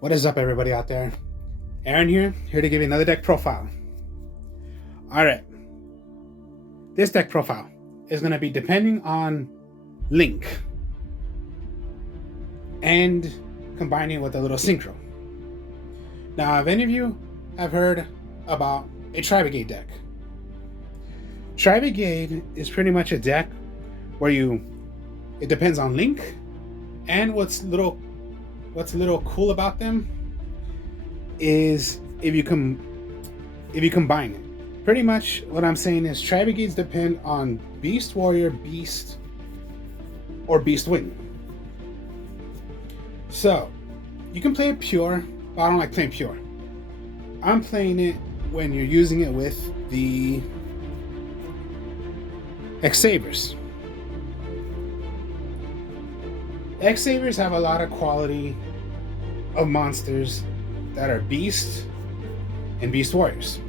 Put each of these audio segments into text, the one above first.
What is up, everybody out there? Aaron here to give you another deck profile. Alright. This deck profile is going to be depending on Link and combining with a little Synchro. Now, if any of you have heard about a Tribrigade deck, Tribrigade is pretty much a deck where it depends on Link, and what's a little cool about them is if you combine it. Pretty much what I'm saying is Tribrigades depend on Beast Warrior, Beast, or Beast Wing. So you can play it pure, but I don't like playing pure. I'm playing it when you're using it with the X-Sabers. X-Sabers have a lot of quality of monsters that are Beast and Beast Warriors.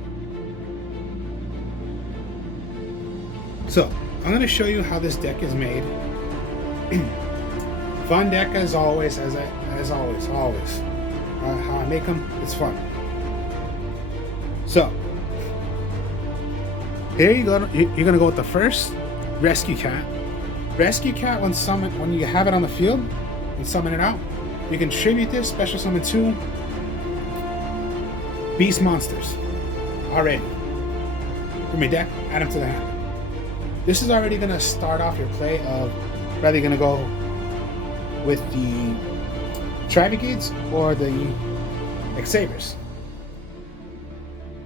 So I'm going to show you how this deck is made. Fun deck as always, always. How I make them, it's fun. So here you go. You're going to go with the first Rescue Cat. Rescue Cat, when you have it on the field and summon it out, you can tribute this, special summon 2 Beast monsters already from your deck, add them to the hand. This is already going to start off your play of whether you're going to go with the Tribrigades or the X-Sabers.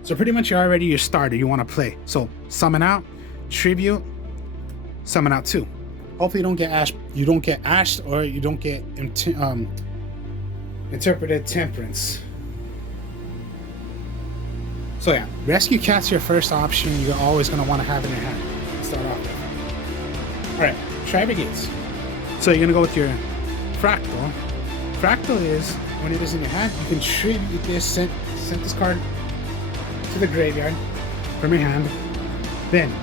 So pretty much you're already your starter you want to play. So summon out, tribute, summon out 2. Hopefully you don't get ashed or you don't get interpreted temperance. So yeah, Rescue Cat's your first option. You're always going to want to have it in your hand to start off with. Alright, Tribrigades. So you're going to go with your Fractal. Fractal is, when it is in your hand, you can tribute this, send this card to the graveyard from your hand. Then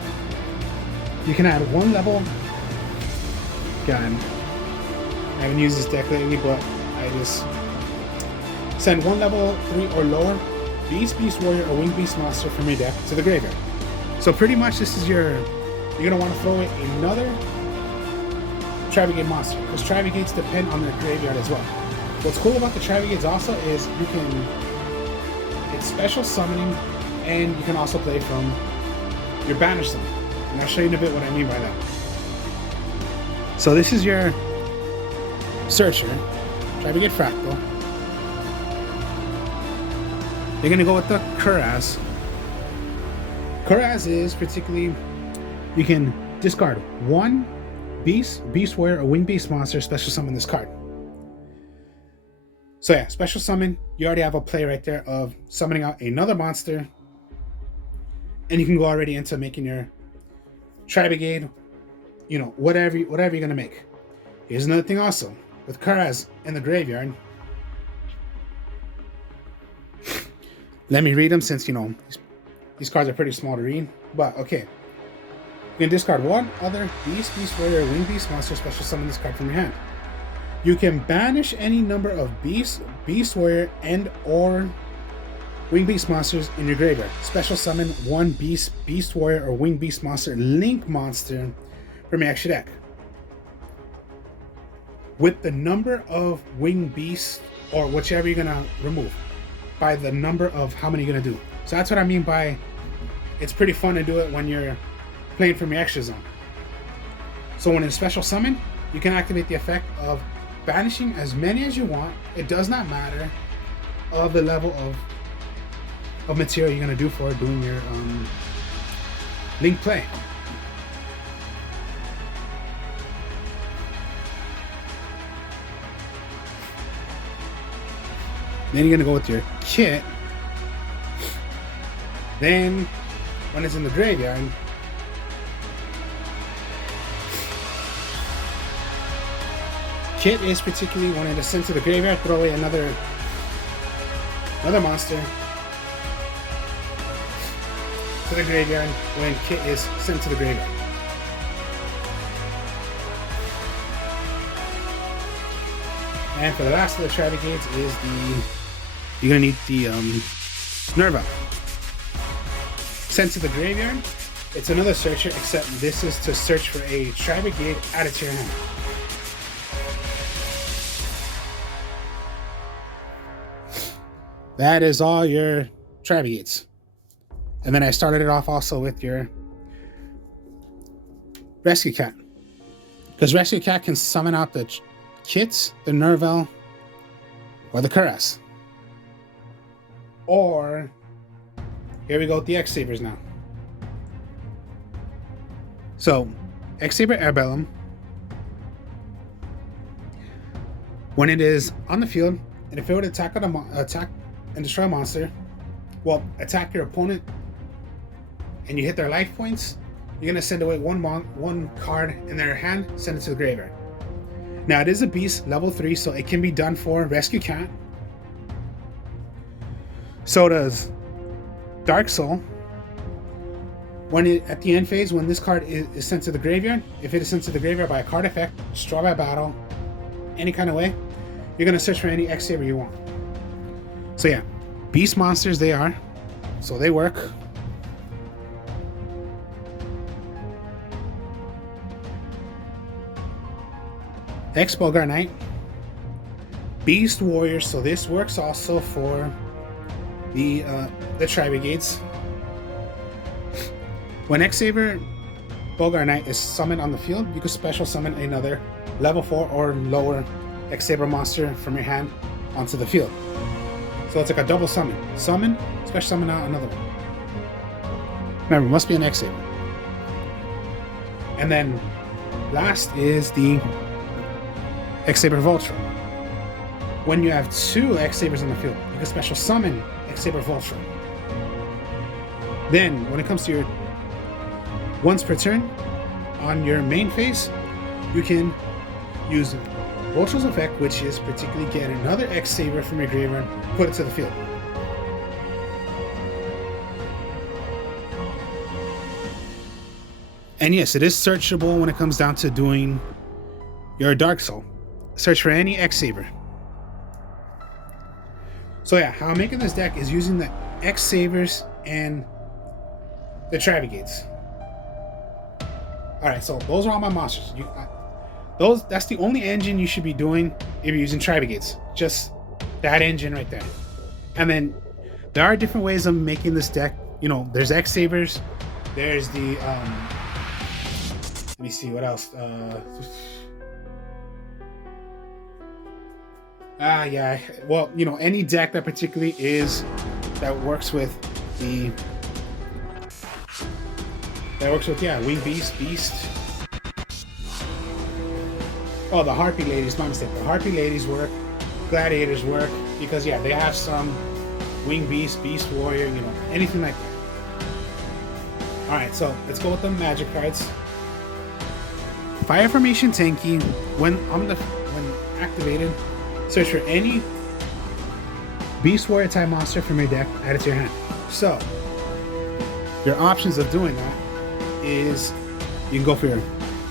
you can add 1 level. God, I haven't used this deck lately, but I just send 1 level 3 or lower Beast, Beast Warrior, or Winged Beast monster from your deck to the graveyard. So pretty much this is you're gonna want to throw in another Tribrigade monster, because Tribrigades depend on their graveyard as well. What's cool about the Tribrigades also is it's special summoning, and you can also play from your banish summon. And I'll show you in a bit what I mean by that. So this is your Searcher, Tribrigade Fractal. You're going to go with the Kuraz. Kuraz is particularly, you can discard 1 Beast, Beast Warrior, or Winged Beast monster, special summon this card. So yeah, special summon, you already have a play right there of summoning out another monster, and you can go already into making your Tribrigade, whatever you're going to make. Here's another thing also, with Kuraz in the graveyard. Let me read them since, these cards are pretty small to read. But, okay. You can discard 1 other Beast, Beast Warrior, or Winged Beast monster, special summon this card from your hand. You can banish any number of Beast, Beast Warrior, and or Winged Beast monsters in your graveyard. Special summon 1 Beast, Beast Warrior, or Winged Beast monster, Link monster from your extra deck. With the number of Winged Beasts, or whichever you're going to remove, by the number of how many you're going to do. So that's what I mean by it's pretty fun to do it when you're playing from your extra zone. So when in special summon, you can activate the effect of banishing as many as you want. It does not matter of the level of material you're going to do for doing your Link play. Then you're going to go with your Kit. Then, when it's in the graveyard, Kit is particularly when it is sent to the graveyard, throw away another monster to the graveyard when Kit is sent to the graveyard. And for the last of the Tribrigades is you're gonna need the Nerva. Sent to the graveyard. It's another searcher, except this is to search for a Tribrigade added to your hand. That is all your Tribrigades. And then I started it off also with your Rescue Cat. Because Rescue Cat can summon out the Kits, the Nerval, or the Caress. Or, here we go with the X-Sabers now. So, X-Saber Airbellum, when it is on the field, and if it would attack and destroy a monster, well, attack your opponent, and you hit their life points, you're gonna send away one card in their hand, send it to the graveyard. Now it is a beast, level 3, so it can be done for Rescue Cat. So does Dark Soul. At the end phase, when this card is sent to the graveyard, if it is sent to the graveyard by a card effect, destroy by battle, any kind of way, you're gonna search for any X-Saber you want. So yeah, beast monsters they are, so they work. X-Bulgar Knight, Beast Warrior, so this works also for the Tribrigades. When X-Saber Bulgar Knight is summoned on the field, you can special summon another level 4 or lower X-Saber monster from your hand onto the field. So it's like a double summon. Summon, special summon out another one. Remember, it must be an X-Saber. And then last is the X-Saber Vulture. When you have 2 X-Sabers on the field, you can special summon X-Saber Vulture. Then, when it comes to your once per turn, on your main phase, you can use Vulture's effect, which is particularly get another X-Saber from your graveyard, put it to the field. And yes, it is searchable when it comes down to doing your Dark Soul. Search for any X-Saber. So yeah, how I'm making this deck is using the X-Sabers and the Tribrigades. Alright, so those are all my monsters. That's the only engine you should be doing if you're using Tribrigades. Just that engine right there. And then there are different ways of making this deck. You know, there's X-Sabers. There's the let me see what else. Yeah. Well, you know, any deck that particularly works with Wing Beast. Oh, the Harpy Ladies, my mistake. The Harpy Ladies work, Gladiators work, because yeah, they have some Wing Beast, Beast Warrior, you know, anything like that. Alright, so let's go with the magic cards. Fire Formation Tanky, when activated, search for any Beast Warrior type monster from your deck, add it to your hand. So, your options of doing that is you can go for your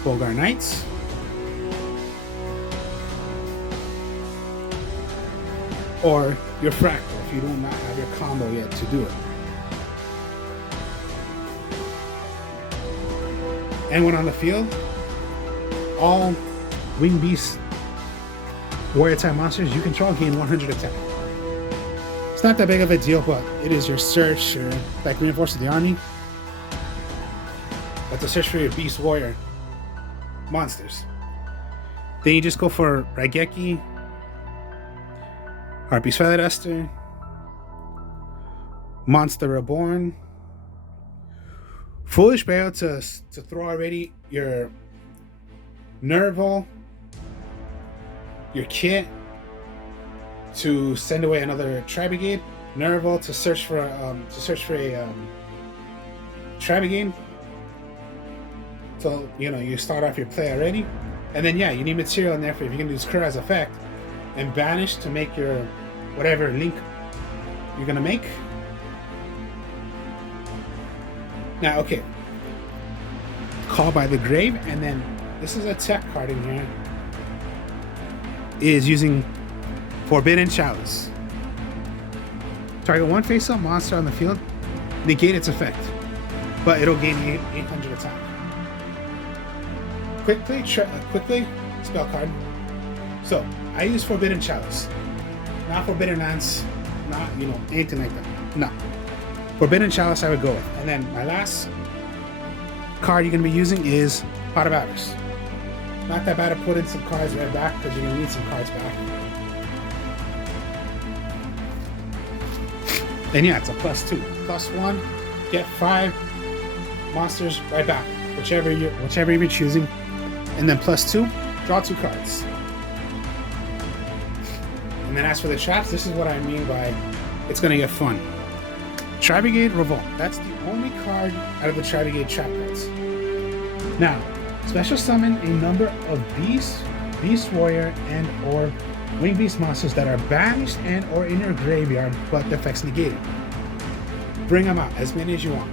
Bulgar Knights, or your Fractal if you do not have your combo yet to do it. And when on the field, all Wing Beast Warrior type monsters you control gain 100 attack. It's not that big of a deal, but it is your search or like reinforcing the army. But to search for your Beast Warrior monsters. Then you just go for Raigeki, Harpy's Feather Duster, Monster Reborn, Foolish Bale to throw already your Nerval, your Kit to send away another Tribrigade, Nerval to search for a Tribrigade. So you know you start off your play already, and then yeah, you need material in there for if you're gonna use Kura's effect, and Banish to make your whatever link you're gonna make. Now, okay, Call by the Grave, and then this is a tech card in here. Is using Forbidden Chalice. Target one face-up monster on the field, negate its effect, but it'll gain 800 attack. Quickly, spell card. So, I use Forbidden Chalice. Not Forbidden Lance, not, anything like that. No. Forbidden Chalice I would go with. And then my last card you're going to be using is Pot of Avarice. Not that bad to put in some cards right back, because you're going to need some cards back. And yeah, it's a +2. +1, get 5 monsters right back. Whichever you're choosing. And then +2, draw 2 cards. And then as for the traps, this is what I mean by it's going to get fun. Tribrigade Revolt. That's the only card out of the Tribrigade trap cards. Now, special summon a number of Beast Warrior, and or Winged Beast monsters that are banished and or in your graveyard, but the effects negated. Bring them out, as many as you want.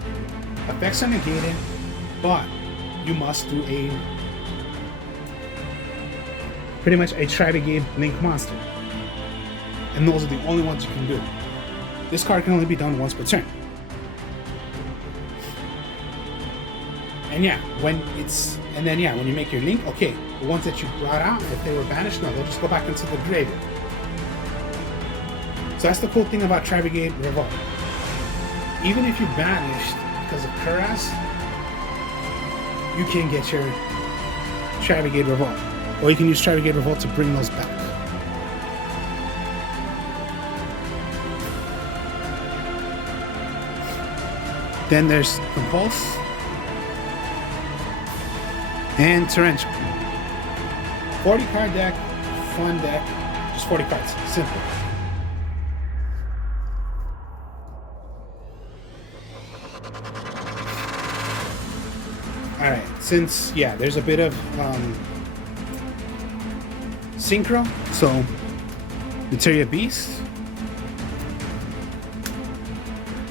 Effects are negated, but you must do pretty much a Tribrigade Link monster. And those are the only ones you can do. This card can only be done once per turn. And when you make your Link, okay, the ones that you brought out, if they were banished, no, they'll just go back into the graveyard. So that's the cool thing about Tribrigade Revolt. Even if you banished because of Kuraz, you can get your Tribrigade Revolt. Or you can use Tribrigade Revolt to bring those back. Then there's Compulse and Torrential. 40 card deck, fun deck, just 40 cards, simple. Alright, since, there's a bit of synchro, so Materia Beast,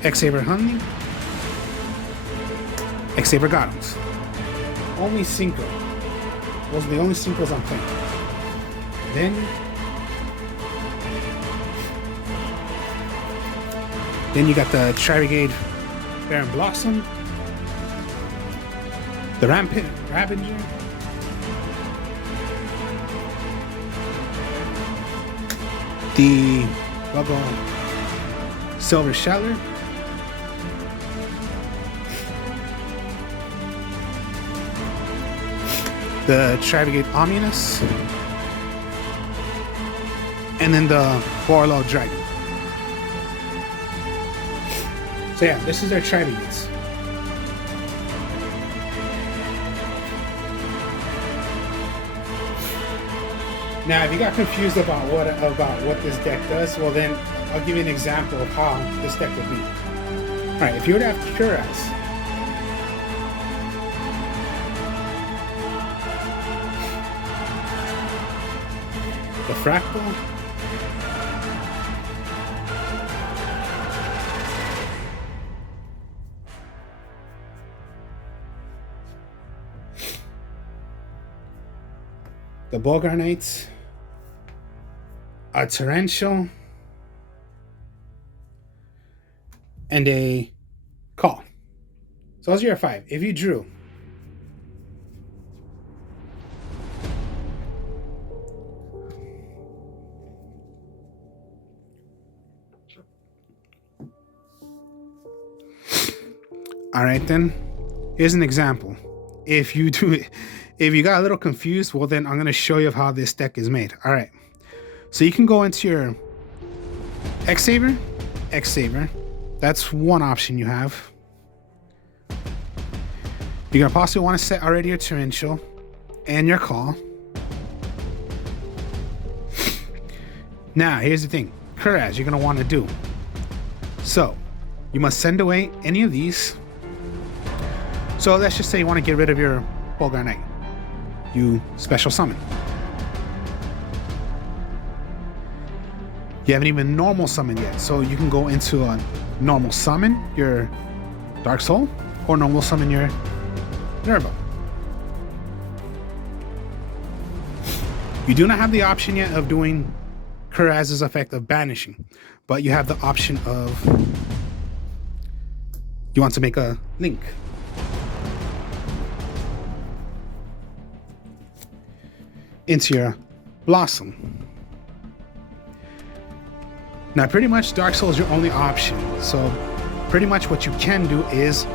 X-Saber Hunting, X-Saber Golems. Only synchro. Those are the only synchros I'm playing. Then you got the Tribrigade Baron Blossom, the Ravenger, the Bubble Silver Sheller, the Tribrigade Omnus, and then the Warlord Dragon. So this is their Tribrigades. Now, if you got confused about what this deck does, well then I'll give you an example of how this deck would be. Alright, if you were to have Kuraz, the Fractal, the Bolgar Knights, a Torrential, and a Call. So those are your 5. If you drew alright, then here's an example. If you got a little confused, well then I'm going to show you how this deck is made. Alright, so you can go into your X-Saber. That's one option you have. You're going to possibly want to set already your Torrential and your Call. Now, here's the thing. Kuraz, you're going to want to do. So, you must send away any of these. So, let's just say you want to get rid of your Bolgar Knight. You special summon. You haven't even normal summoned yet, so you can go into a normal summon your Dark Soul or normal summon your Nerva. You do not have the option yet of doing Kuraz's effect of banishing, but you have the option of you want to make a link. Into your Blossom. Now pretty much Dark Soul is your only option, so pretty much what you can do is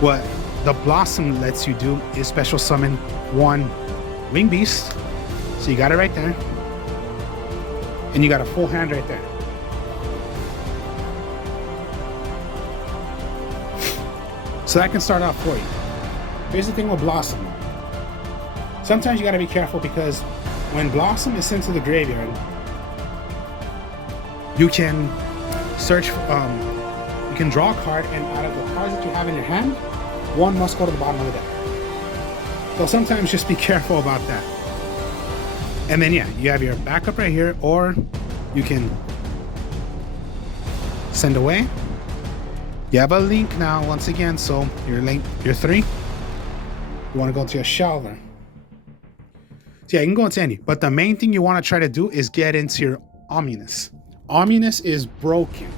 what the Blossom lets you do is special summon one Wing Beast. So you got it right there. And you got a full hand right there. So that can start off for you. Here's the thing with Blossom. Sometimes you gotta be careful because when Blossom is sent to the graveyard, you can search, you can draw a card, and out of the cards that you have in your hand, one must go to the bottom of the deck. So sometimes just be careful about that. And then yeah, you have your backup right here, or you can send away. You have a link now once again, so your link, your 3. You want to go to your Shelver. So yeah, you can go into any, but the main thing you want to try to do is get into your Ominous. Ominous is broken.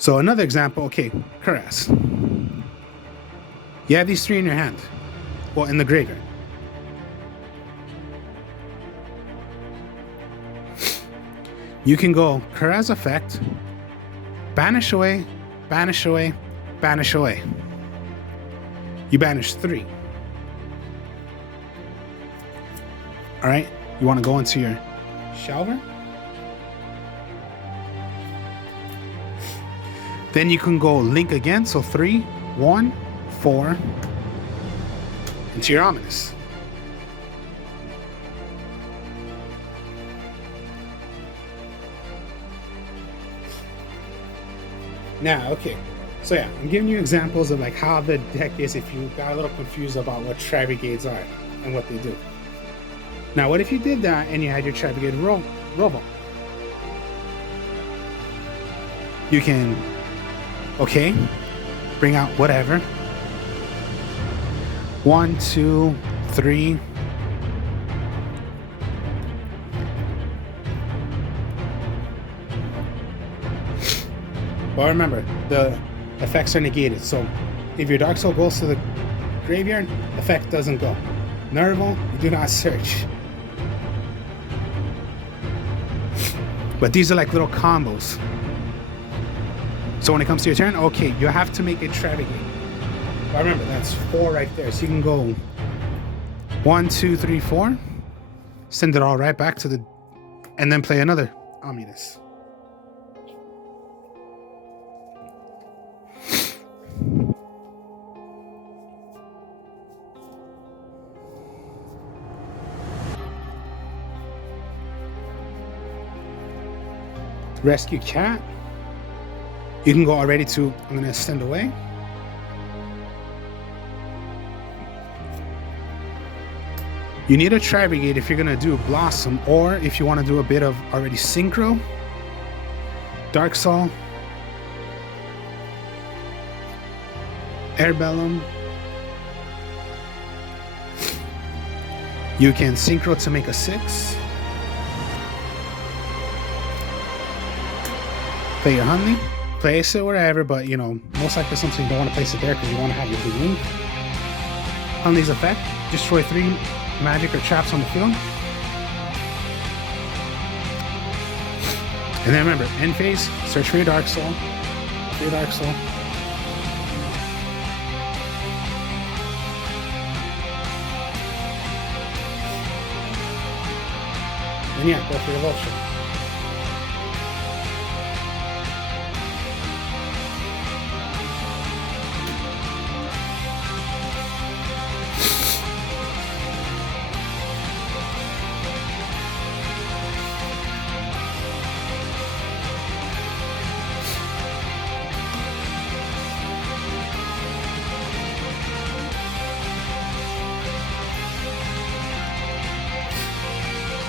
So another example, okay, Kuraz. You have these 3 in your hand. Well, in the graveyard. You can go Kuraz effect, banish away, banish away, banish away. You banish 3. All right, you want to go into your Shelver. Then you can go link again, so 3, 1, 4, into your Ominous. Now, okay, so yeah, I'm giving you examples of like how the deck is if you got a little confused about what Tribrigades are and what they do. Now, what if you did that and you had your Tribrigade Robo? You can, okay, bring out whatever. 1, 2, 3. But remember, the effects are negated. So if your Dark Soul goes to the graveyard, effect doesn't go. Nerval, you do not search. But these are like little combos. So when it comes to your turn, okay, you have to make a Tribrigade. But remember, that's 4 right there. So you can go 1, 2, 3, 4. Send it all right back to the... And then play another Ominous. Rescue Cat. You can go already to, I'm going to send away. You need a Tribrigade if you're going to do Blossom, or if you want to do a bit of already Synchro, Dark Soul, Airbellum. You can Synchro to make a 6. Play your Huntley, place it wherever, but you know, most likely something you don't want to place it there because you want to have your big link. Huntley's effect, destroy 3 magic or traps on the field. And then remember, end phase, search for your Dark Soul. For your Dark Soul. And yeah, go for your Vulture.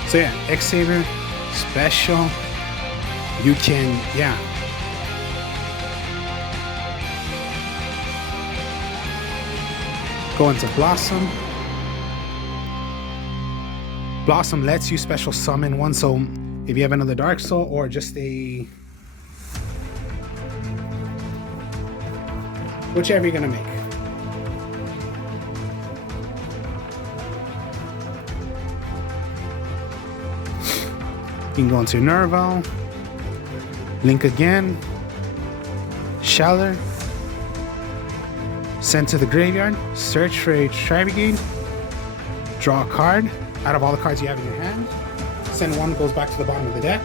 So yeah, X-Saver, special, you can, yeah. Go into Blossom. Blossom lets you special summon one, so if you have another Dark Soul or just a... whichever you're gonna make. You can go into Nerval, Link again, Sheller, send to the graveyard, search for a Tribrigade, draw a card out of all the cards you have in your hand, send one, goes back to the bottom of the deck,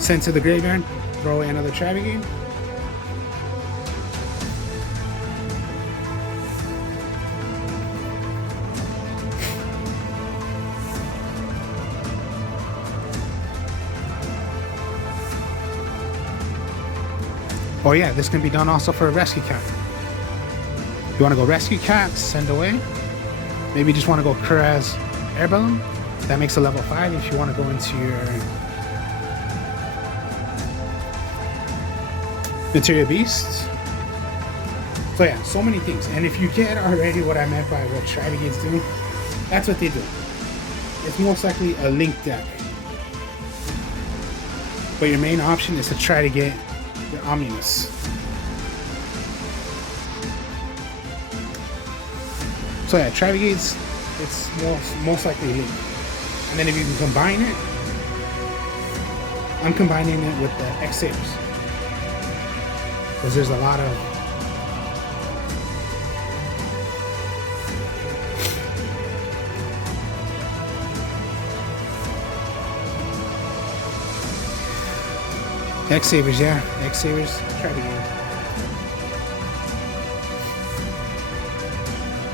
send to the graveyard, throw away another Tribrigade. Oh yeah, this can be done also for a Rescue Cat. You want to go Rescue Cat, send away. Maybe you just want to go Kuraz Air Balloon. That makes a level 5 if you want to go into your Material Beast. So yeah, so many things. And if you get already what I meant by what Tribrigades do, that's what they do. It's most likely a Link deck. But your main option is to try to get your Omnibus. So yeah, Tribrigades, it's most likely Link. And then if you can combine it, I'm combining it with the X-Sabers. Because there's a lot of X-Sabers, yeah. X-Sabers, Tribrigade.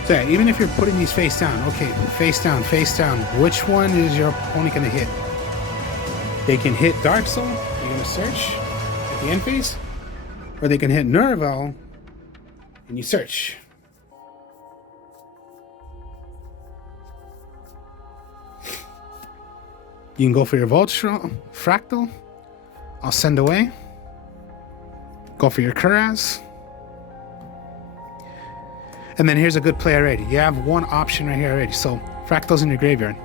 So yeah, even if you're putting these face down, okay, face down, which one is your opponent going to hit? They can hit Dark Soul, you're going to search at the end phase, or they can hit Nerval, and you search. You can go for your Vulture, Fractal, I'll send away. Go for your Kuraz. And then here's a good play already. You have one option right here already. So Fractal's in your graveyard.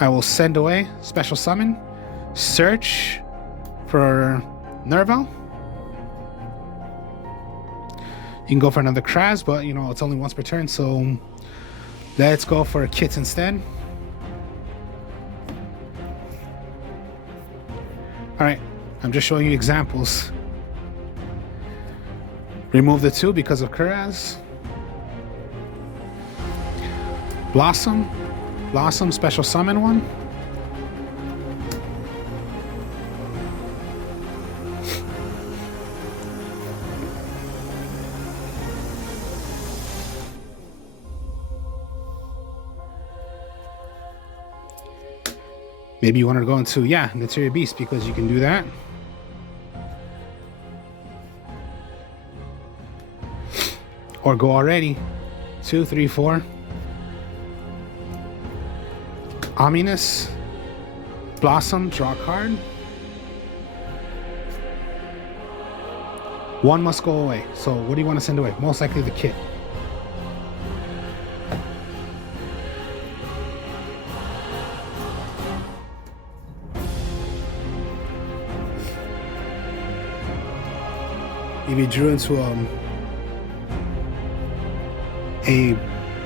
I will send away, special summon, search for Nerval. You can go for another Kuraz, but you know, it's only once per turn, so let's go for a Kit instead. Alright, I'm just showing you examples. Remove the 2 because of Kuraz. Blossom, special summon one. Maybe you want to go into, yeah, Material Beast because you can do that. Or go already. 2, 3, 4. Ominous. Blossom, draw a card. 1 must go away. So what do you want to send away? Most likely the Kit. If you drew into a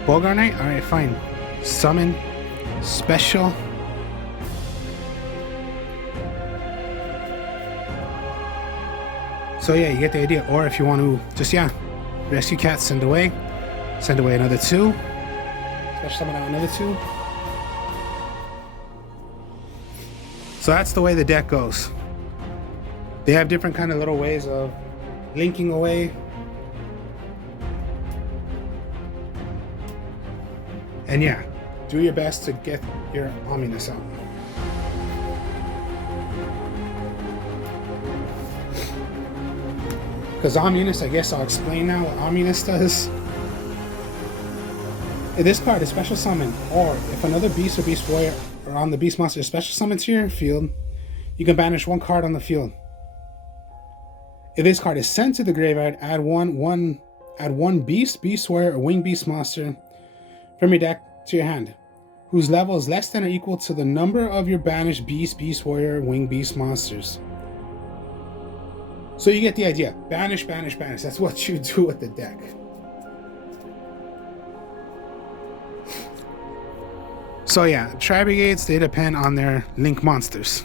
Bogar Knight, alright, fine. Summon, special. So yeah, you get the idea. Or if you want to just, yeah, Rescue Cat, send away another 2. Special summon out another 2. So that's the way the deck goes. They have different kind of little ways of linking away. And yeah, do your best to get your Omnibus out. Because Omnibus, I guess I'll explain now what Omnibus does. If this card is special summon, or if another beast or beast warrior are on the beast monster special summon to your field, you can banish 1 card on the field. If this card is sent to the graveyard, add one beast warrior, or winged beast monster from your deck to your hand, whose level is less than or equal to the number of your banished beast warrior, winged beast monsters. So you get the idea. Banish, banish, banish. That's what you do with the deck. So yeah, Tribrigades, they depend on their link monsters.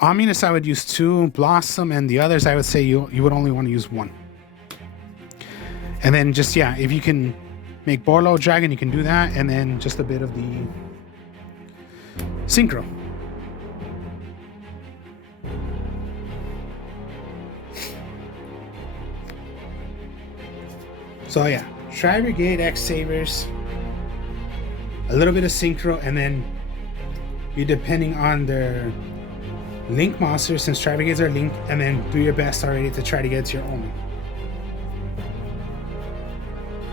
Ominous, I would use 2. Blossom and the others, I would say you would only want to use 1. And then just, yeah, if you can make Borlo Dragon, you can do that. And then just a bit of the Synchro. So yeah, Tribrigade, X Sabers, a little bit of Synchro, and then you're depending on their link monsters, since Tribrigades are linked, and then do your best already to try to get to your own.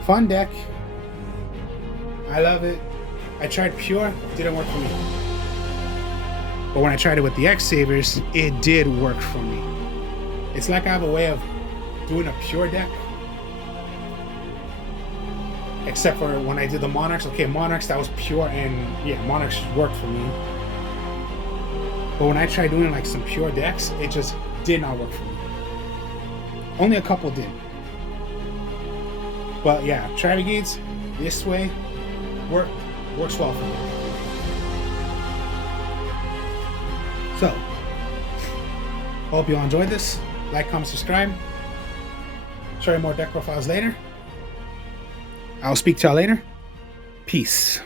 Fun deck. I love it. I tried Pure, didn't work for me. But when I tried it with the X Sabers, it did work for me. It's like I have a way of doing a Pure deck. Except for when I did the Monarchs. Okay, Monarchs, that was Pure, and yeah, Monarchs worked for me. But when I tried doing like some Pure decks, it just did not work for me. Only a couple did. But yeah, Tribrigades, this way, works well for me. So, hope you all enjoyed this. Like, comment, subscribe. Show you more deck profiles later. I'll speak to y'all later. Peace.